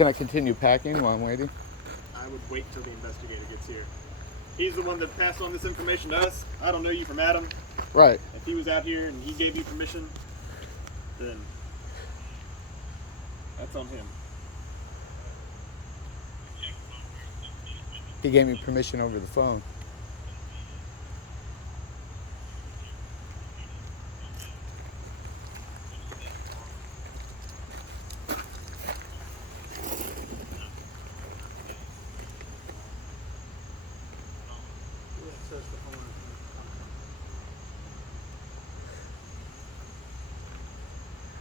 Can I continue packing while I'm waiting? I would wait till the investigator gets here. He's the one that passed on this information to us. I don't know you from Adam. Right. If he was out here and he gave you permission, then that's on him. He gave me permission over the phone.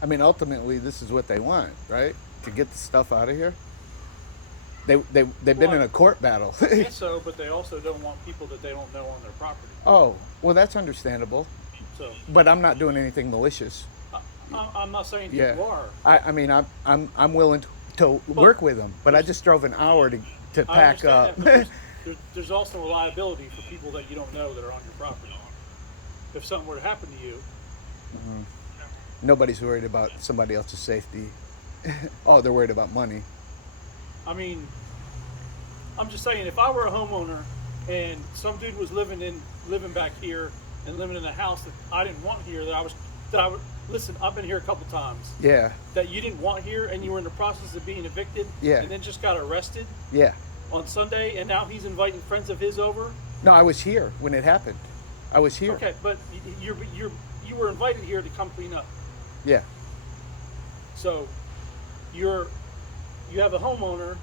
I mean, ultimately, this is what they want, right? To get the stuff out of here. They've been in a court battle. I think so, but they also don't want people that they don't know on their property. Oh, well, that's understandable. So, But I'm not doing anything malicious. I'm not saying Yeah. you are. I mean, I'm willing to work with them, but I just drove an hour to I pack up. understand that, but there's also a liability for people that you don't know that are on your property. If something were to happen to you, Nobody's worried about somebody else's safety. Oh, they're worried about money. I mean, I'm just saying, if I were a homeowner and some dude was living back here and living in a house that I didn't want here, that I would listen. I've been here a couple times. Yeah, That you didn't want here, and you were in the process of being evicted. Yeah. And then just got arrested yeah. on Sunday, and now he's inviting friends of his over. No, I was here when it happened. I was here. Okay, but you were invited here to come clean up. Yeah. So you have a homeowner,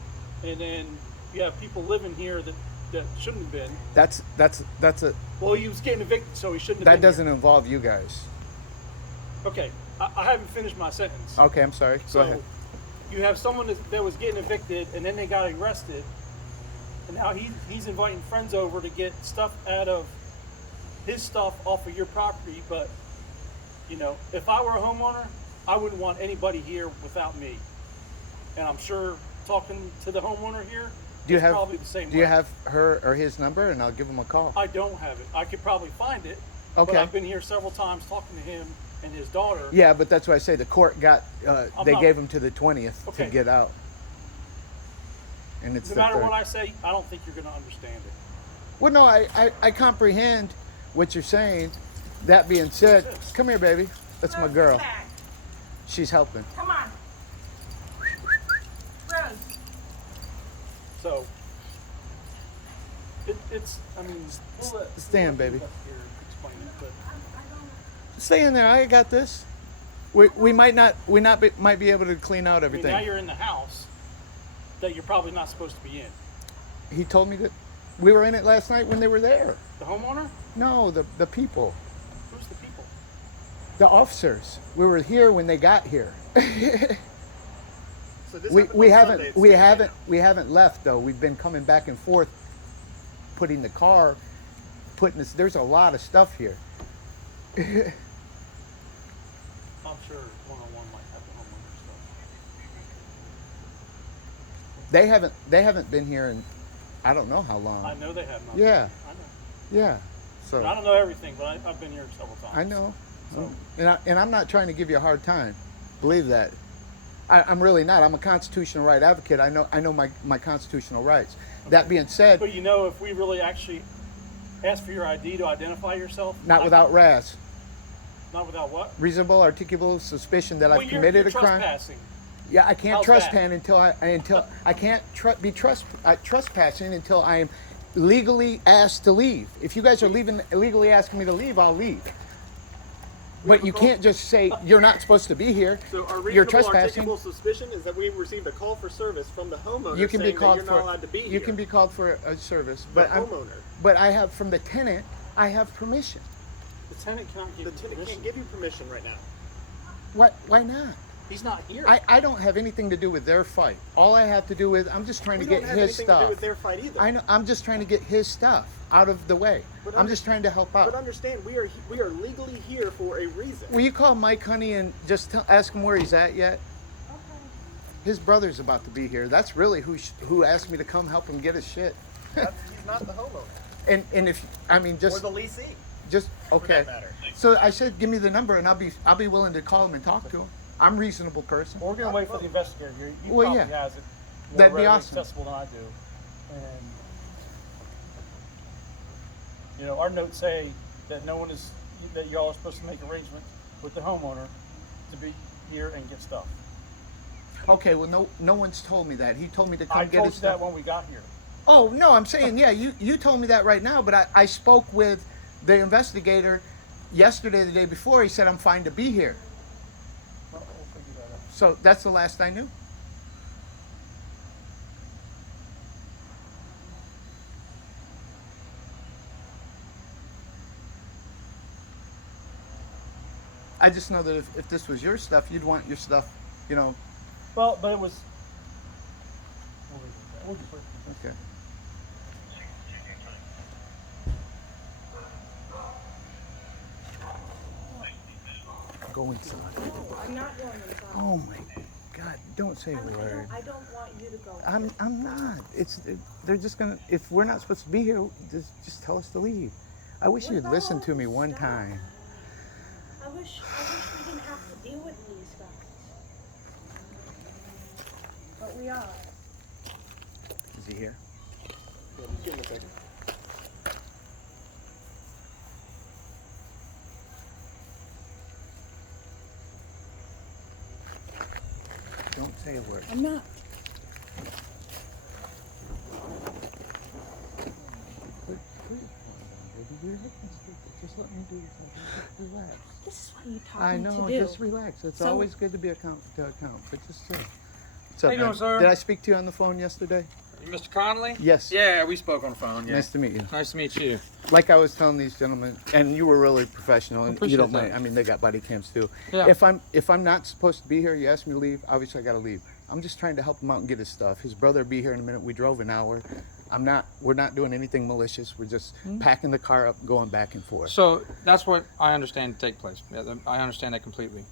and then you have people living here that shouldn't have been. That's a Well, he was getting evicted, so he shouldn't have that been doesn't involve you guys. here. Okay, I haven't finished my sentence. Okay, I'm sorry. So Go ahead. you have someone that was getting evicted, and then they got arrested, and now he's inviting friends over to get stuff out of his stuff off of your property. But if I were a homeowner, I wouldn't want anybody here without me. And I'm sure talking to the homeowner here, it's probably the same way. Do you have her or his number, and I'll give him a call? I don't have it. I could probably find it. Okay. But I've been here several times talking to him and his daughter. Yeah, but that's why I say the court got. They gave him to the 20th Okay. to get out. And it's No the matter third. what I say, I don't think you're going to understand it. Well, no, I comprehend what you're saying. That being said, come here, baby. That's my Rose, girl. come back. She's helping. Come on. Rose. So it's. I mean, Stand, baby. Explain it, but Stay in there. I got this. We might be able to clean out I mean, everything. now you're in the house that you're probably not supposed to be in. He told me that we were in it last night when they were there. The homeowner? No, the people, Who's the people? the officers. We were here when they got here. So this we happened we on haven't Sunday. It's we Tuesday haven't now. we haven't left though. We've been coming back and forth, putting the car, putting this. There's a lot of stuff here. I'm sure one-on-one might have the homeowner stuff. They haven't been here in I don't know how long. I know they have not. Yeah. I know. Yeah. So I don't know everything, but I've been here several times. I know. So And I'm not trying to give you a hard time. Believe that. I'm really not. I'm a constitutional right advocate. I know my constitutional rights. That being said, but if we really actually ask for your ID to identify yourself, not without RAS. Not without what? Reasonable articulable suspicion that Well, I've committed you're a crime. trespassing. Yeah, I can't How's trespass until I can't trespassing until I am legally asked to leave. If you guys are illegally asking me to leave, I'll leave. But you can't just say you're not supposed to be here. So our You're reasonable trespassing. articulable suspicion is that we received a call for service from the homeowner You can be saying called that you're for not allowed to be here. you can be called for a service, The but homeowner. but I have from the tenant. I have permission. The tenant cannot give The you tenant permission. can't give you permission right now. What? Why not? He's not here. I don't have anything to do with their fight. All I have to do is I'm just trying We to don't get have his anything stuff. to do with their fight either. I know. I'm just trying to get his stuff out of the way. But I'm just trying to help out. But understand, we are legally here for a reason. Will you call Mike, honey, and just ask him where he's at yet? His brother's about to be here. That's really who asked me to come help him get his shit. He's not the homeowner And if I mean or just the leasee. just okay. that matter. So I said, give me the number, and I'll be willing to call him and talk to him. I'm a reasonable person. We're gonna wait for the investigator here. You Well, probably yeah. has it. That'd be readily awesome. accessible than I do. And you know, our notes say that that y'all are supposed to make arrangements with the homeowner to be here and get stuff. Okay, well, no one's told me that. He told me to come I get told his you stuff. that when we got here. Oh, no, I'm saying, yeah, you told me that right now, but I spoke with the investigator yesterday, the day before. He said I'm fine to be here. Well, we'll figure that out. So that's the last I knew. I just know that if this was your stuff, you'd want your stuff, you know. Well, but it was. We'll leave it at that. We'll just wait for this. Okay. Go inside. No, I'm not going inside. Oh my God! Don't say a word. I don't want you to go. I'm not. They're just gonna. If we're not supposed to be here, just tell us to leave. I wish What you'd about listen all to me this one stuff? time. I wish we didn't have to deal with these guys. But we are. Is he here? Yeah, just give him a second. Don't say a word. I'm not. Just let me do something. Just relax. This is what you taught I me know. to do. Just relax. It's So- always good to be to account. But just chill. What's How up, you doing, man? sir? Did I speak to you on the phone yesterday? Mr. Connolly? Yes. Yeah, we spoke on the phone. Yeah. Nice to meet you. Nice to meet you. Like I was telling these gentlemen, and you were really professional, and you Appreciate don't mind. that. I mean, they got body cams too. Yeah. If I'm not supposed to be here, you ask me to leave. Obviously, I got to leave. I'm just trying to help him out and get his stuff. His brother will be here in a minute. We drove an hour. We're not doing anything malicious. We're just packing the car up, going back and forth. So that's what I understand to take place. Yeah, I understand that completely.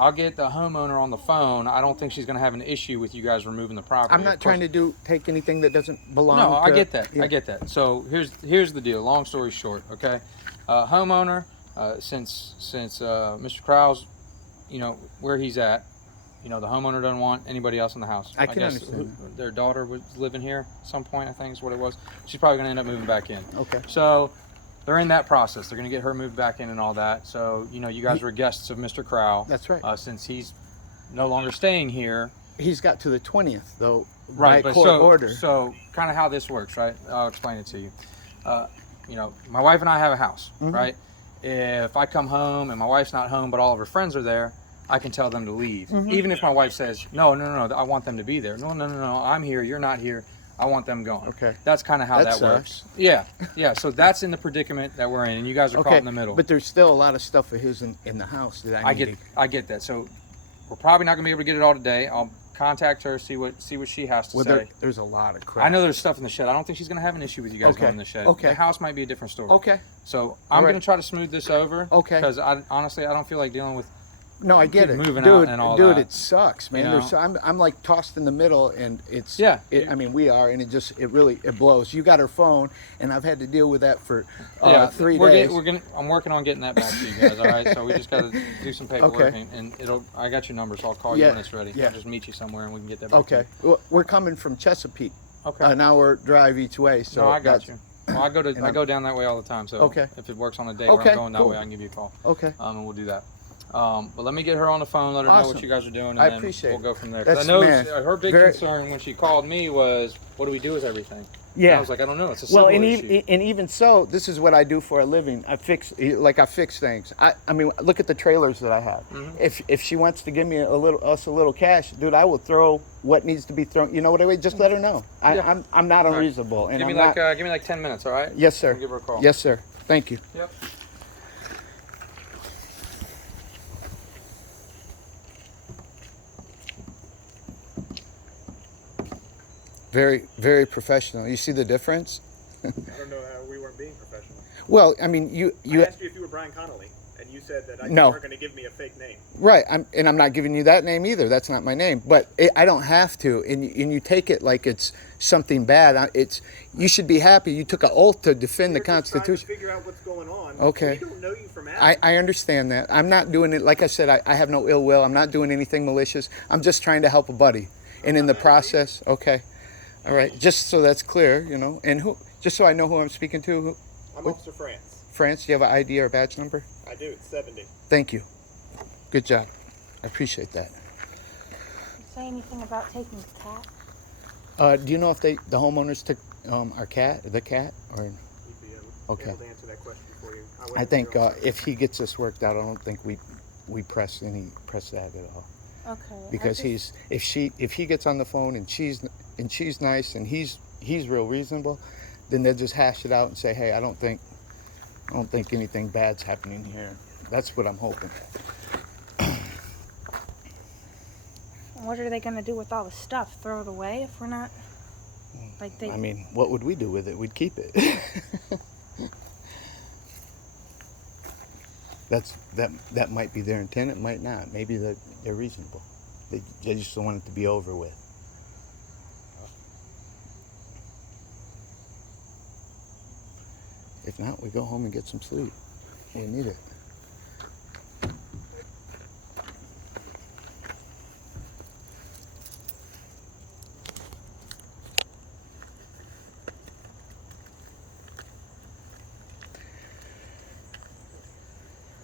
I'll get the homeowner on the phone. I don't think she's going to have an issue with you guys removing the property. I'm not trying to take anything that doesn't belong. No, I to- get that. yeah. I get that. So here's the deal. Long story short, okay. Homeowner, since Mr. Krause, you know where he's at. You know the homeowner doesn't want anybody else in the house. I can guess understand their daughter was living here at some point. I think is what it was. She's probably going to end up moving back in. Okay. So they're in that process. They're going to get her moved back in and all that. So you know you guys were guests of Mr. Crow. That's right. Since he's no longer staying here. He's got to the 20th though, Right, by but court order. So kind of how this works, right? I'll explain it to you. You know, my wife and I have a house, Mm-hmm. right? If I come home and my wife's not home, but all of her friends are there, I can tell them to leave. Mm-hmm. Even if my wife says, no, I want them to be there. No, I'm here, you're not here. I want them gone. Okay. That's kind of how That that works. Yeah. So that's in the predicament that we're in, and you guys are caught in the middle. But there's still a lot of stuff of his in the house that I need. I get that. So we're probably not gonna be able to get it all today. I'll contact her, see what she has to Well, say. there's a lot of crap. I know there's stuff in the shed. I don't think she's gonna have an issue with you guys Okay. going in the shed. Okay. The house might be a different story. Okay. So I'm Right. gonna try to smooth this over. Okay. Because honestly, I don't feel like dealing with. No, I get it, moving dude. out and all dude, that. it sucks, man. You There's, know? I'm like tossed in the middle, and it's Yeah. I mean, we are, and it really blows. You got her phone, and I've had to deal with that for 3 days. I'm working on getting that back to you guys. All right. So we just gotta do some paperwork, Okay. and I got your number, so I'll call you Yeah, when it's ready. yeah. I'll just meet you somewhere, and we can get that back. Okay, To you. well, we're coming from Chesapeake, Okay. an hour drive each way. So No, I got that's- you. Well, I go down that way all the time. So Okay. if it works on a day where Okay, I'm going that cool. way, I can give you a call. Okay. And we'll do that. But let me get her on the phone, let her know Awesome. what you guys are doing, and I then appreciate we'll it. go from there. 'Cause That's, I know man, her big very- concern when she called me was, what do we do with everything? Yeah. And I was like, I don't know. It's a civil Well, and issue. even so, this is what I do for a living. I fix things. I mean, look at the trailers that I have. Mm-hmm. If she wants to give me a little cash, dude, I will throw what needs to be thrown. You know what I mean? Just let her know. Yeah. I'm not right. unreasonable, and give me I'm not. give me like 10 minutes, all right? Yes, sir. I'll give her a call. Yes, sir. Thank you. Yep. Very, very professional. You see the difference? I don't know how we weren't being professional. Well, I mean, you I asked you if you were Brian Connolly, and you said that you No. weren't going to give me a fake name. right. I'm not giving you that name either. That's not my name. But I don't have to. And you take it like it's something bad. You should be happy. You took an oath to defend the We're just trying to Constitution. figure out what's going on. Okay. We don't know you from Adam. I understand that. I'm not doing it. Like I said, I have no ill will. I'm not doing anything malicious. I'm just trying to help a buddy. And in the process, okay. All right. Just so that's clear, you know. And who? Just so I know who I'm speaking to. Who, I'm Officer France. France, do you have an ID or a badge number? I do. It's 70. Thank you. Good job. I appreciate that. Say anything about taking the cat? Do you know if the homeowners took the cat, or? He'd be Okay. able to answer that question for you. I think if he gets this worked out, I don't think we press that at all. Okay. Because if he gets on the phone and she's nice and he's real reasonable, then they'll just hash it out and say, hey, I don't think anything bad's happening here. That's what I'm hoping. What are they gonna do with all the stuff? Throw it away if we're not like they? I mean, what would we do with it? We'd keep it. That might be their intent. It might not. Maybe they're reasonable. They just don't want it to be over with. If not, we go home and get some sleep. We need it.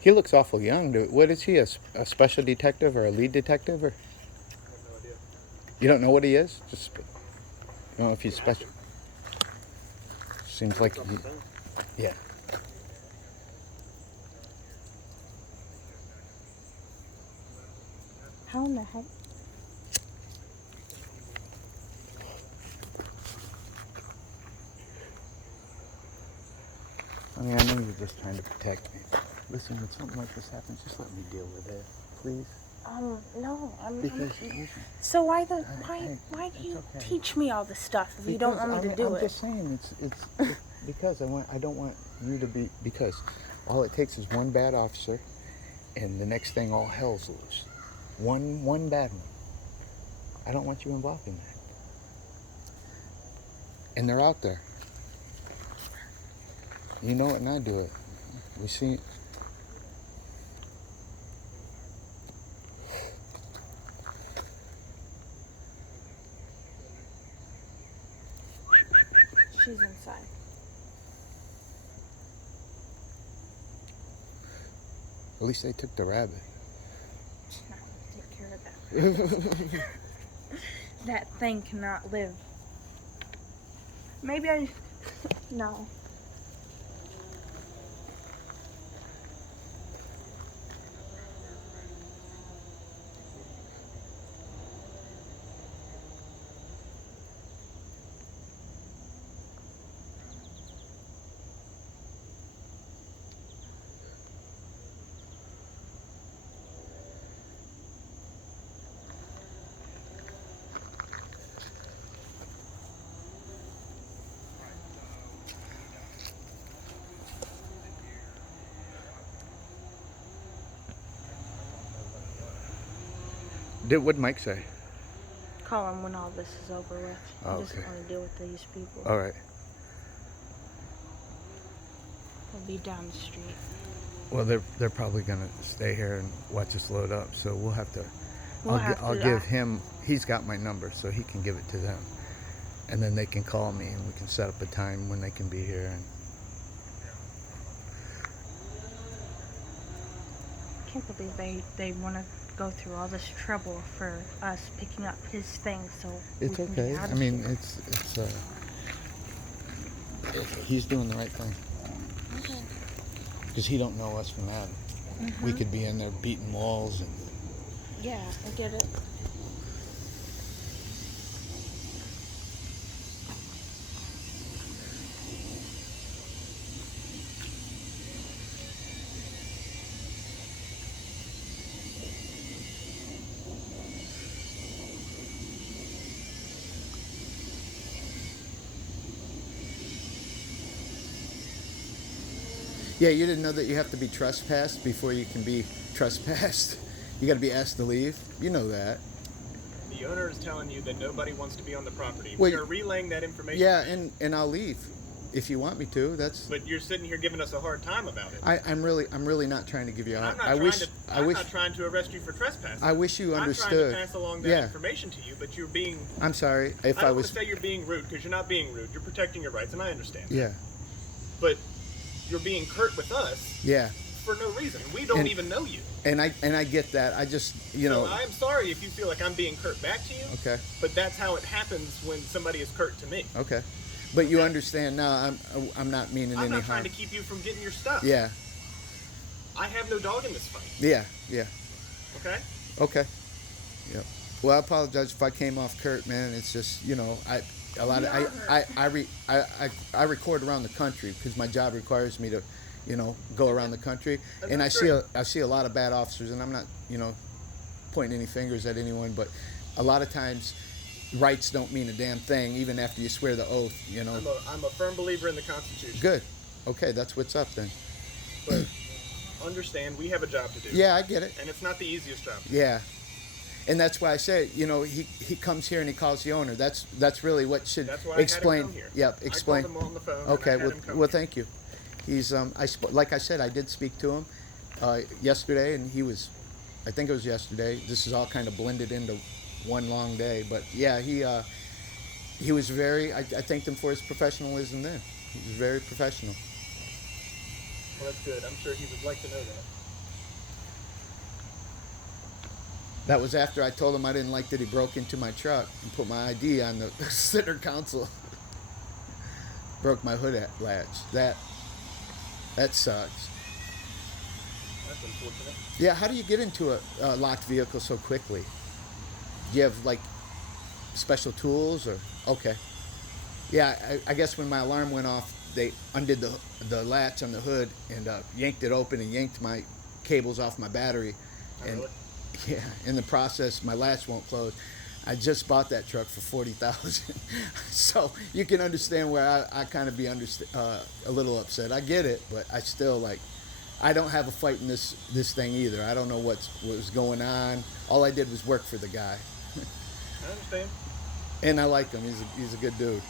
He looks awful young. What is he? A special detective or a lead detective? Or I have no idea. you don't know what he is? Just you don't know if he's special. Seems like he, yeah. How in the heck? I mean, I know you're just trying to protect me. Listen, when something like this happens, just let me deal with it, please. No. Because listen, So why hey, do you it's okay. teach me all this stuff if you don't want me to do I'm it? just saying, it's because I don't want you to be, because all it takes is one bad officer, and the next thing all hell's loose. One bad one. I don't want you involved in that. And they're out there. You know it, and I do it. We see. She's inside. At least they took the rabbit. No, take care of that. That thing cannot live. Maybe no. What'd Mike say? Call him when all this is over with. I Oh, just okay. want to deal with these people. All right. We'll be down the street. Well, they're probably gonna stay here and watch us load up, so we'll have to. I'll to, give him. He's got my number, so he can give it to them, and then they can call me, and we can set up a time when they can be here. And I can't believe they want to go through all this trouble for us picking up his things so it's we can get okay. out I of mean, here. he's doing the right thing. Okay. Because he don't know us from Adam. We could be in there beating walls and. Yeah, I get it. Yeah, you didn't know that you have to be trespassed before you can be trespassed. You got to be asked to leave. You know that. The owner is telling you that nobody wants to be on the property. Wait. We are relaying that information. Yeah, and I'll leave. If you want me to, that's. But you're sitting here giving us a hard time about it. I'm really not trying to give you a hard. I'm not trying to arrest you for trespassing. I wish you understood. I'm trying to pass along that information to you, but you're being. I'm sorry if I don't want to say you're being rude, because you're not being rude. You're protecting your rights, and I understand. Yeah. But you're being curt with us. Yeah. For no reason. We don't even know you. And I get that. I just, So I'm sorry if you feel like I'm being curt back to you. Okay. But that's how it happens when somebody is curt to me. Okay. But you understand now. I'm not meaning any harm. I'm not trying to keep you from getting your stuff. Yeah. I have no dog in this fight. Yeah. Yeah. Okay. Okay. Yep. Well, I apologize if I came off curt, man. It's just I record around the country because my job requires me to, go around the country, and I see a lot of bad officers, and I'm not, pointing any fingers at anyone, but a lot of times rights don't mean a damn thing, even after you swear the oath, I'm a firm believer in the Constitution. Good. Okay, that's what's up then. But understand, we have a job to do. Yeah, I get it. And it's not the easiest job to do. Yeah. And that's why I say, he comes here and he calls the owner. That's really what should explain. I had him come here. Yep, explain. I called him on the phone. Okay, and I had him come well, here. thank you. He's like I said, I did speak to him yesterday, and I think it was yesterday. This is all kind of blended into one long day, but yeah, he was very. I thanked him for his professionalism. Then he was very professional. Well, that's good. I'm sure he would like to know that. That was after I told him I didn't like that he broke into my truck and put my ID on the center console. Broke my hood latch. That sucks. That's unfortunate. Yeah, how do you get into a locked vehicle so quickly? Do you have like special tools or? Okay. Yeah, I guess when my alarm went off, they undid the latch on the hood and yanked it open and yanked my cables off my battery. And really? yeah, in the process, my latch won't close. I just bought that truck for $40,000, so you can understand where I kind of be a little upset. I get it, but I still I don't have a fight in this thing either. I don't know what was going on. All I did was work for the guy. I understand. And I like him. He's a good dude.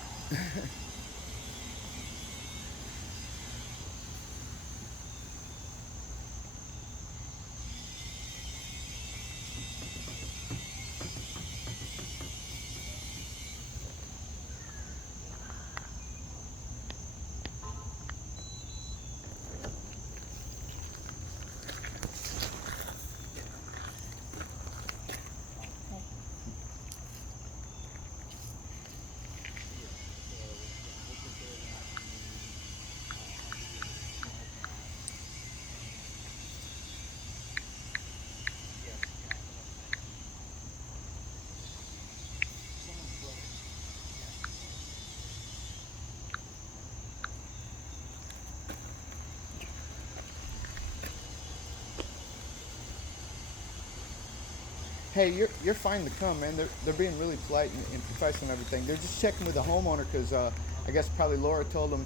Hey, you're fine to come, man. They're being really polite and professional and everything. They're just checking with the homeowner because I guess probably Laura told them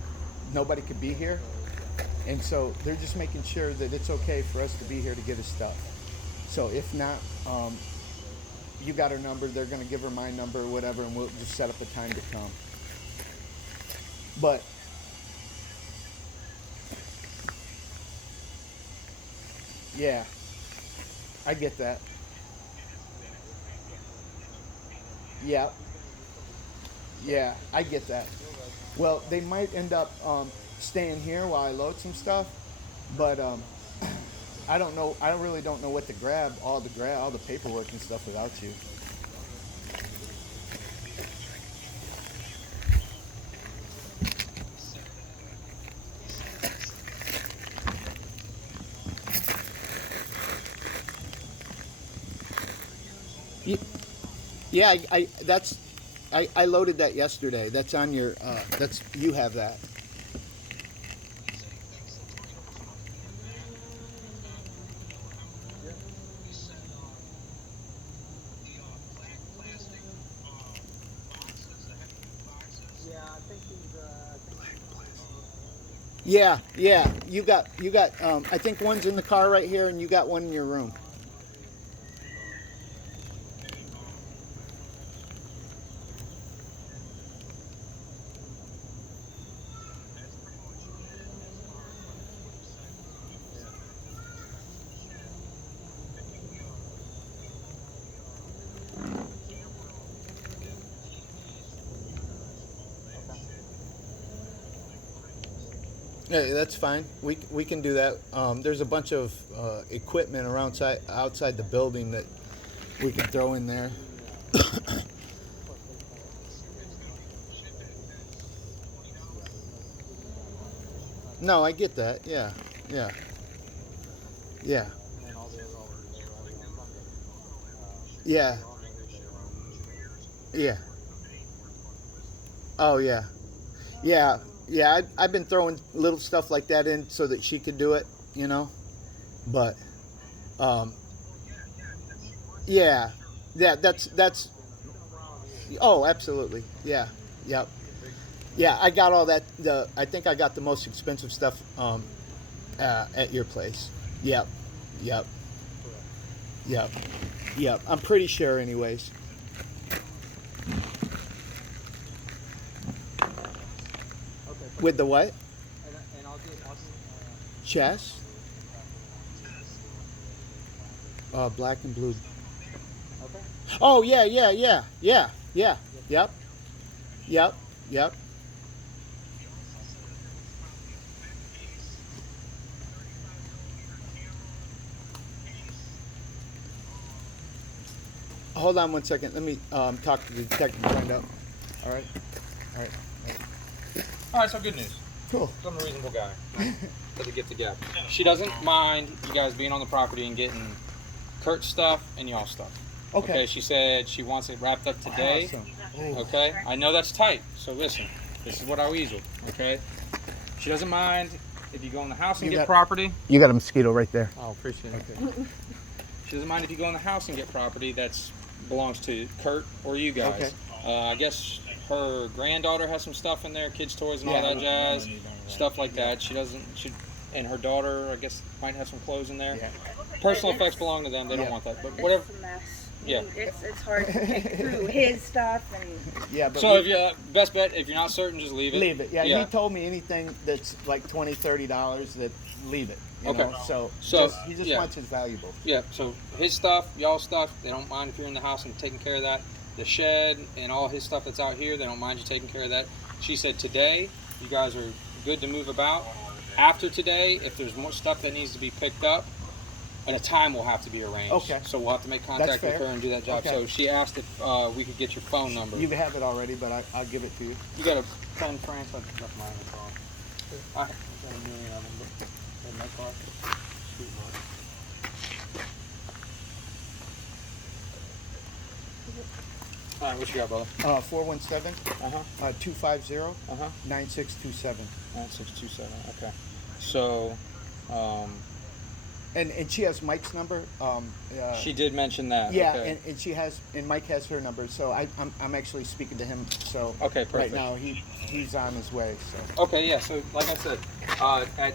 nobody could be here, and so they're just making sure that it's okay for us to be here to get his stuff. So if not, you got her number. They're gonna give her my number or whatever, and we'll just set up a time to come. But yeah, I get that. Yeah. Yeah, I get that. Well, they might end up staying here while I load some stuff, but I don't know. I really don't know what to grab. All the paperwork and stuff without you. Yeah, I loaded that yesterday. That's on your you have that. Yeah, you got I think one's in the car right here and you got one in your room. Yeah, that's fine. We can do that. There's a bunch of equipment around outside the building that we can throw in there. No, I get that. Yeah, yeah, yeah, yeah, yeah. Oh yeah, yeah, yeah. I've been throwing little stuff like that in so that she could do it, you know. But, um, yeah, yeah. That's. Oh, absolutely. Yeah, yep. Yeah, I got all that. I think I got the most expensive stuff at your place. Yep, yep, yep, yep. I'm pretty sure, anyways. With the what? Chess? Black and blue. Okay. Oh yeah, yeah, yeah, yeah, yeah. Yep, yep, yep. Hold on one second. Let me talk to the detective and find out. All right. All right. All right, so good news. Cool. I'm a reasonable guy. For the gift of gab. She doesn't mind you guys being on the property and getting Kurt's stuff and y'all stuff. Okay. She said she wants it wrapped up today. Awesome. Oh. Okay. I know that's tight. So listen, this is what I weasel. Okay. She doesn't mind if you go in the house and You get got- property. You got a mosquito right there. Oh, appreciate it. Okay. She doesn't mind if you go in the house and get property that's belongs to Kurt or you guys. Okay. I guess her granddaughter has some stuff in there, kids' toys and all that jazz, stuff like that. She doesn't. And her daughter, I guess, might have some clothes in there. Yeah. Personal effects belong to them. They don't Yeah. want that. But whatever. It's a mess. Yeah. It's hard to pick through his stuff and Yeah, but So if you best bet, if you're not certain, just leave it. leave it. Yeah, he told me anything that's like $20, $30 that leave it. You Okay. know? So he just yeah. wants his valuable. Yeah. So his stuff, y'all stuff, they don't mind if you're in the house and taking care of that. The shed and all his stuff that's out here, they don't mind you taking care of that. She said today, you guys are good to move about. After today, if there's more stuff that needs to be picked up, and a time will have to be arranged. Okay. So we'll have to make contact with fair. her and do that job. Okay. So she asked if we could get your phone number. You have it already, but I'll give it to you. You got a pen, France? I left mine in the car. I got a million of them in my car. Sweet Lord. All right, what you got, brother? 417 250 9627. 9627. Okay. So, And she has Mike's number. she did mention that. Yeah, Okay. and she has, and Mike has her number. So I'm actually speaking to him. So Okay, right perfect. now he's on his way. So Okay, yeah. So, like I said, at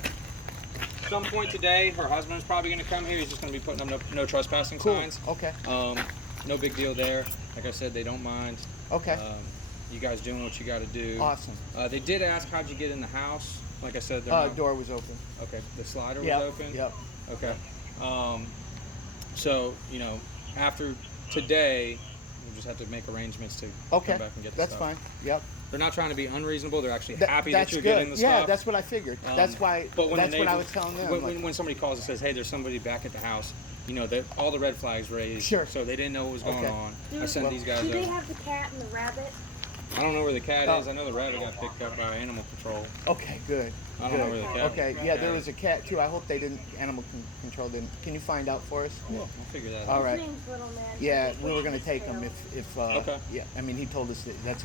some point today, her husband's probably going to come here. He's just going to be putting up no trespassing cool. signs. Okay. No big deal there. Like I said, they don't mind. Okay. You guys doing what you got to do. Awesome. They did ask how'd you get in the house. Like I said, they're not, Door was open. okay. The slider was Yep. open. Yep. Okay. So after today, we just have to make arrangements to Okay. come back and get the That's stuff. fine. Yep. They're not trying to be unreasonable. They're actually happy that's that you're good. getting the Yeah, stuff. that's what I figured. That's why. But when That's the what I neighbor- was telling them. When somebody calls and says, "Hey, there's somebody back at the house," all the red flags raised. Sure. So they didn't know what was going Okay. on. I sent these guys do they over. have the cat and the rabbit? I don't know where the cat Oh. is. I know the rabbit got picked up by animal control. Okay, good. I don't know where the cat. Okay, yeah, there was a cat too. I hope they didn't. Animal control didn't. Can you find out for us? We'll figure that All out. right. His name's Little Man. Yeah, we were gonna take him if. Okay. Yeah, I mean he told us that that's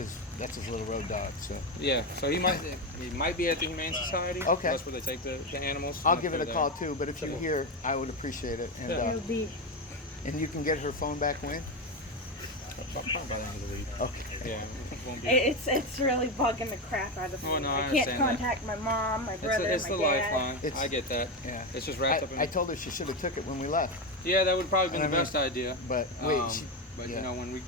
his little road dog. So Yeah. So he might be at the Humane Society. Okay. That's where they take the animals. I'll If give it they're a there. call too. But if you're Cool. here, I would appreciate it. And Yeah. It'll be. and you can get her phone back when. Probably by the end of the week. Okay. Yeah. It won't be. It's really bugging the crap out of me. Oh, no, I I can't understand that. contact my mom, my brother, It's my the dad. lifeline. It's- I get that. Yeah. It's just wrapped up in. I told her she should have took it when we left. Yeah, that would probably been And the I mean- best idea. But wait, But yeah. when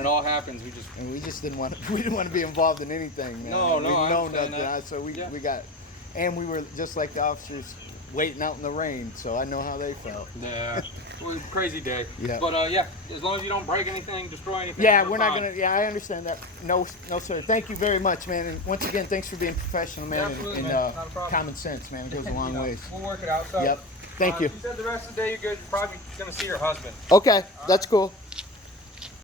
it all happens, we just. And we just didn't want to. We didn't want to be involved in anything. Man. No, We've I known understand nothing, that. so Yeah. we got, and we were just like the officers. waiting out in the rain, so I know how they felt. Yeah, it was a crazy day. Yeah. But yeah, as long as you don't break anything, destroy anything. Yeah, we're not gonna. Yeah, I understand that. No, sir. Thank you very much, man. And once again, thanks for being professional, man. Absolutely, and man. Not a problem. common sense, man. It goes a long You know, ways. We'll work it out. So, Yep. Thank you. You said the rest of the day you're good. You're probably gonna see your husband. Okay, that's cool.